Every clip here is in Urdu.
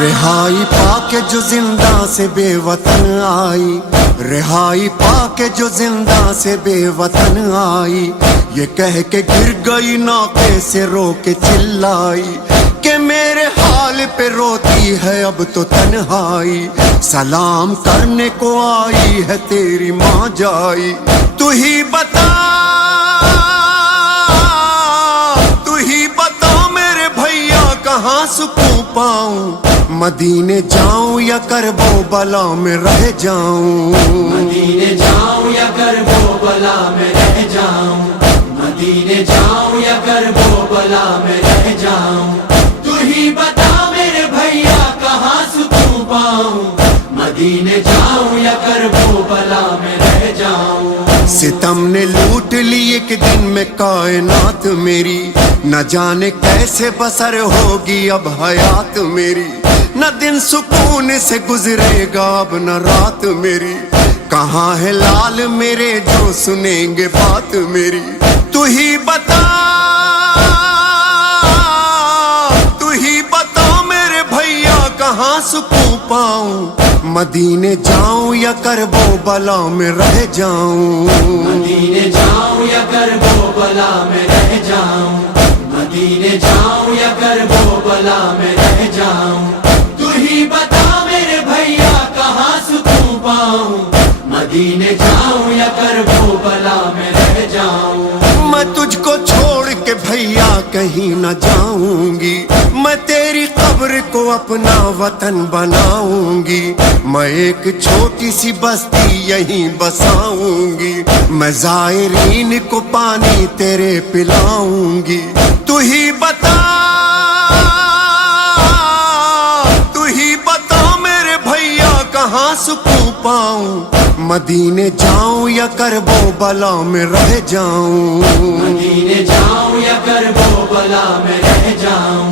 رہائی پا کے جو زندہ سے بے وطن آئی، رہائی پا کے جو زندہ سے بے وطن آئی، یہ کہہ کے گر گئی ناقے سے رو کے چلائی کہ میرے حال پہ روتی ہے اب تو تنہائی، سلام کرنے کو آئی ہے تیری ماں جائی، تو ہی بتا میرے بھیا کہاں سکون پاؤں، مدینے جاؤں یا کربو بلا میں رہ جاؤں، مدینے جاؤں یا کربو بلا میں رہ جاؤں، مدینے جاؤں یا کربو بلا میں رہ جاؤں، تو ہی بتا میرے بھیا کہاں سکون پاؤں، مدینے جاؤں یا کربو بلا میں رہ جاؤں۔ ستم نے لوٹ لی ایک دن میں کائنات میری، نہ جانے کیسے بسر ہوگی اب حیات میری، نہ دن سکون سے گزرے گا اب نہ رات میری، کہاں ہے لال میرے جو سنیں گے بات میری، تو ہی بتا میرے بھیا کہاں سکون پاؤں، مدینے جاؤں یا کربو بلا میں رہ جاؤں، مدینے جاؤں یا کربو بلا میں رہ جاؤں، مدینے جاؤں یا کربو بلا میں رہ جاؤں، تو ہی بتا میرے بھیا کہاں سکون پاؤں، مدینے جاؤں یا کربو بلا میں رہ جاؤں۔ میں تجھ کو چھوڑ کے بھیا کہیں نہ جاؤں گی، میں تیری قبر کو اپنا وطن بناؤں گی، میں ایک چھوٹی سی بستی یہیں بساؤں گی، میں زائرین کو پانی تیرے پلاؤں گی، تو ہی بتا میرے بھیا کہاں سکون پاؤں، مدینے جاؤں یا کربو بلا میں رہ جاؤں، مدینے جاؤں یا کربو بلا میں رہ جاؤں،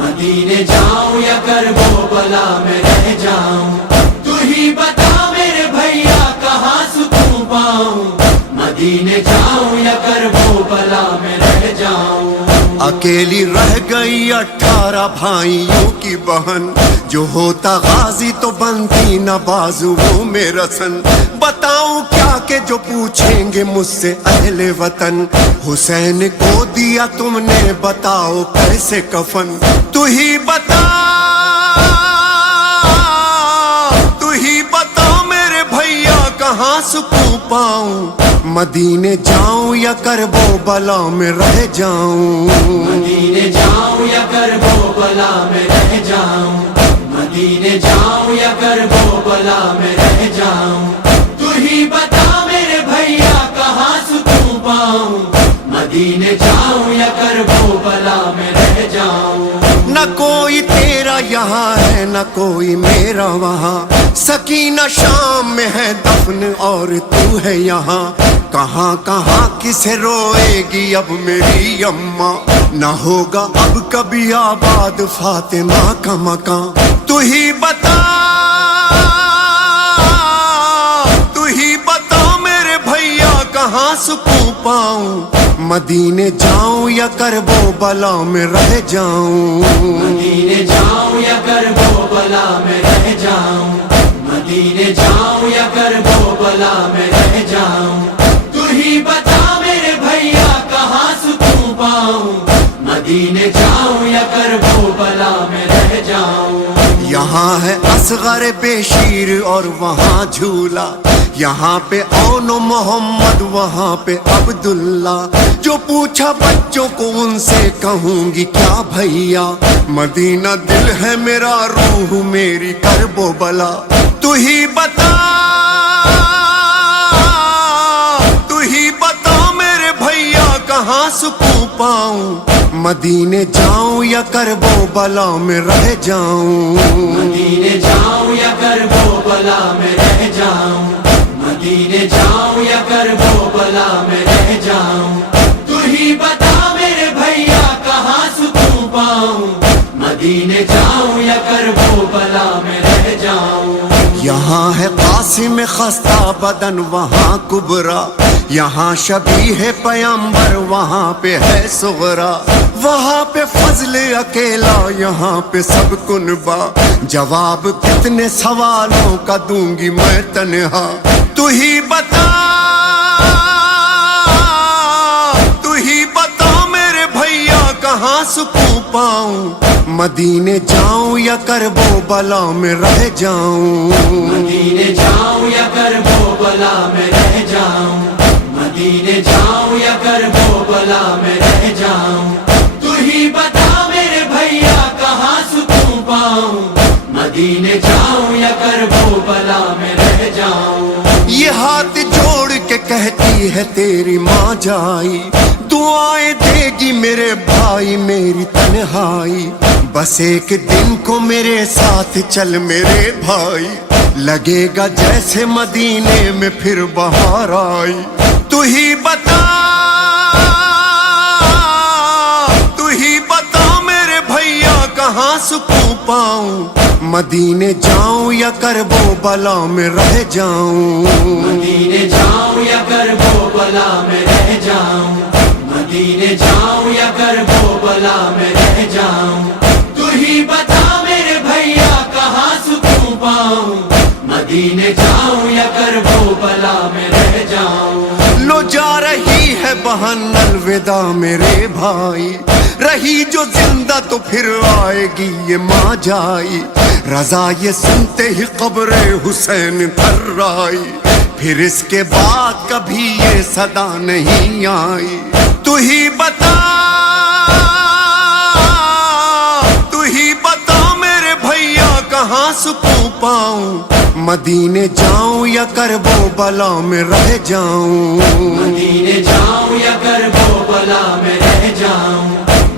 مدینے جاؤں یا کربو بلا میں رہ جاؤں، تو ہی بتا میرے بھیا کہاں سکون پاؤں، مدینے جاؤں یا کربو بلا میں رہ جاؤں۔ اکیلی رہ گئی 18 بھائیوں کی بہن، جو ہوتا غازی تو بنتی نہ بازوؤں میں رسن، بتاؤں کیا کہ جو پوچھیں گے مجھ سے اہل وطن، حسین کو دیا تم نے بتاؤ کیسے کفن، تو ہی بتا میرے بھیا کہاں سکون پاؤں، مدینے جاؤں یا کربو بلا میں رہ جاؤں، مدینے جاؤں یا کربو بلا میں رہ جاؤں، مدینے جاؤں یا کربو بلا میں رہ جاؤں، تو ہی بتا میرے بھیا کہاں سکون پاؤں، مدینے جاؤں یا کربو بلا میں رہ جاؤں۔ نہ کوئی تیرا یہاں ہے نہ کوئی میرا وہاں، سکینہ شام میں ہے دفن اور تو ہے یہاں، کہاں کہاں کسے روئے گی اب میری اماں، نہ ہوگا اب کبھی آباد فاطمہ کا مکان، تو ہی بتا میرے بھیا کہاں سکون پاؤں، مدینے جاؤں یا کربو بلا میں رہ جاؤں، مدینے جاؤں یا کربو بلا میں رہ جاؤں، مدینے جاؤں یا کربو بلا میں رہ جاؤں، تو ہی بتا میرے بھیا کہاں سکون پاؤں، مدینے جاؤں یا کربو بلا میں رہ جاؤں۔ یہاں ہے اصغر بشیر اور وہاں جھولا، یہاں پہ اون و محمد وہاں پہ عبداللہ، جو پوچھا بچوں کو ان سے کہوں گی کیا بھیا، مدینہ دل ہے میرا روح میری کربو بلا، تو ہی بتا میرے بھیا کہاں سکون پاؤں، مدینے جاؤں یا کربو بلا میں رہ جاؤں، مدینے جاؤں یا کربو بلا میں رہ جاؤں، مدینے جاؤں یا کربو بلا میں رہ جاؤں، تو ہی بتا میرے بھیا کہاں سکون پاؤں، مدینے جاؤں یا کربو بلا میں رہ جاؤں۔ یہاں جہاں ہے قاسم خستہ بدن وہاں کبرا، یہاں شبیہ پیامبر وہاں پہ ہے صغرا، وہاں پہ فضل اکیلا یہاں پہ سب کنبا، جواب کتنے سوالوں کا دوں گی میں تنہا، تو ہی بتا میرے بھیا کہاں سکون پاؤں، مدینے جاؤں یا کربو بلا میں رہ جاؤں، مدینے جاؤں یا کربو بلا میں رہ جاؤں، مدینے جاؤں یا کربو بلا میں رہ جاؤں، تو ہی بتا میرے بھیا کہاں سکون پاؤں، مدینے جاؤں یا کربو بلا میں رہ جاؤں۔ یہ ہاتھ جوڑ کے کہتی ہے تیری ماں جائی، دعائیں دے گی میرے بھائی میری تنہائی، بس ایک دن کو میرے ساتھ چل میرے بھائی، لگے گا جیسے مدینے میں پھر بہار آئی، تو ہی بتا میرے بھیا کہاں سکون پاؤں، مدینے جاؤں یا کربو بلا میں رہ جاؤں، مدینے جاؤں یا کربو بلا میں رہ جاؤں، مدینے جاؤں یا کربو بلا میں رہ جاؤں، تو ہی بتا میرے بھیا کہاں سکون پاؤں، مدینے جاؤں یا کربو بلا میں رہ جاؤں۔ لو جا رہی ہے بہن الوداع میرے بھائی، رہی جو زندہ تو پھر آئے گی یہ ماں جائی، رضا یہ سنتے ہی قبر حسین تھر آئی، پھر اس کے بعد کبھی یہ صدا نہیں آئی، تو ہی بتا میرے بھیا کہاں سکون پاؤں، مدینے جاؤں یا کربو بلا میں رہ جاؤں، مدینے جاؤں یا کربو بلا میں رہ جاؤں،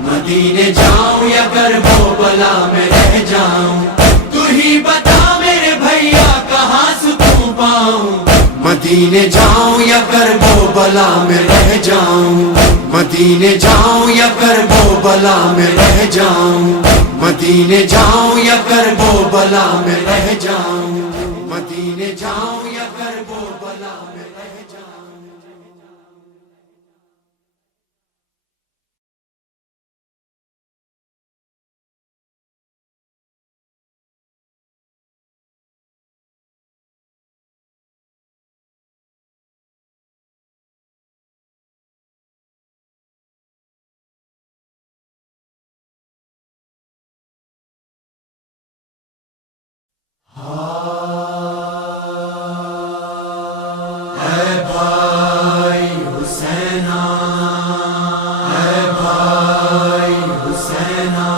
مدینے جاؤں یا کربو بلا میں رہ جاؤں، تو ہی بتا میرے بھیا کہاں سکون پاؤں، مدینے جاؤں یا کربو بلا میں رہ جاؤں، مدینے جاؤں یا کربو بلا میں رہ جاؤں، مدینے جاؤں یا کربو بلا میں رہ جاؤں، مدینے جاؤں یا کربو بلا میں رہ جاؤں۔ اے بھائی حسینا، اے بھائی حسینا،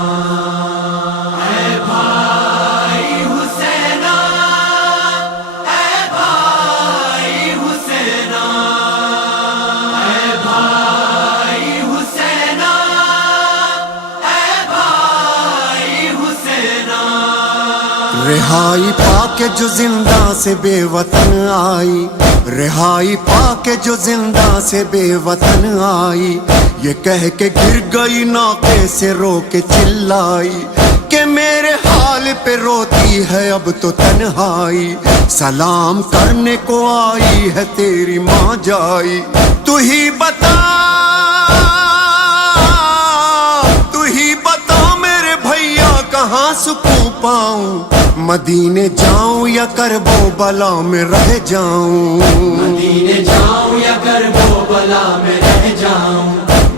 اے بھائی حسینا، اے بھائی حسینا، اے بھائی حسینا، اے بھائی حسینا، رہائی پا کے جو زندہ سے بے وطن آئی، رہائی پا کے جو زندہ سے بے وطن آئی، یہ کہہ کے گر گئی ناقے سے رو کے چلائی کہ میرے حال پہ روتی ہے اب تو تنہائی، سلام کرنے کو آئی ہے تیری ماں جائی، تو ہی بتا میرے بھیا کہاں سکون پاؤں، مدینے جاؤں یا کربو بلا میں رہ جاؤں، مدینے جاؤں یا کربو بلا میں رہ جاؤں،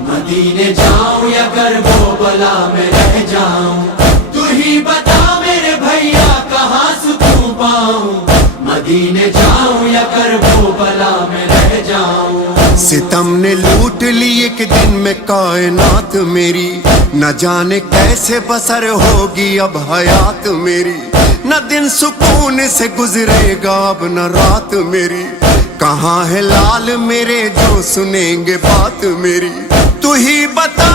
مدینے جاؤں یا کربو بلا میں رہ جاؤں، تو ہی بتا میرے بھیا کہاں سکون پاؤں، مدینے جاؤں یا کربو بلا میں رہ جاؤں۔ ستم نے لوٹ لی ایک دن میں کائنات میری، نہ جانے کیسے بسر ہوگی اب حیات میری، نہ دن سکون سے گزرے گا اب نہ رات میری، کہاں ہے لال میرے جو سنیں گے بات میری، تو ہی بتا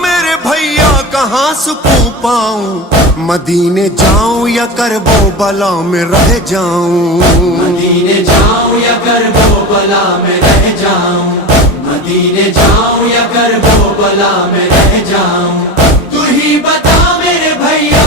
میرے بھیا کہاں سکون پاؤں، مدینے جاؤں یا کربو بلا میں رہ جاؤں، مدینے جاؤں یا کربو بلا میں رہ جاؤں، مدینے جاؤں یا کربو بلا میں رہ جاؤں، تو ہی بتا میرے بھیا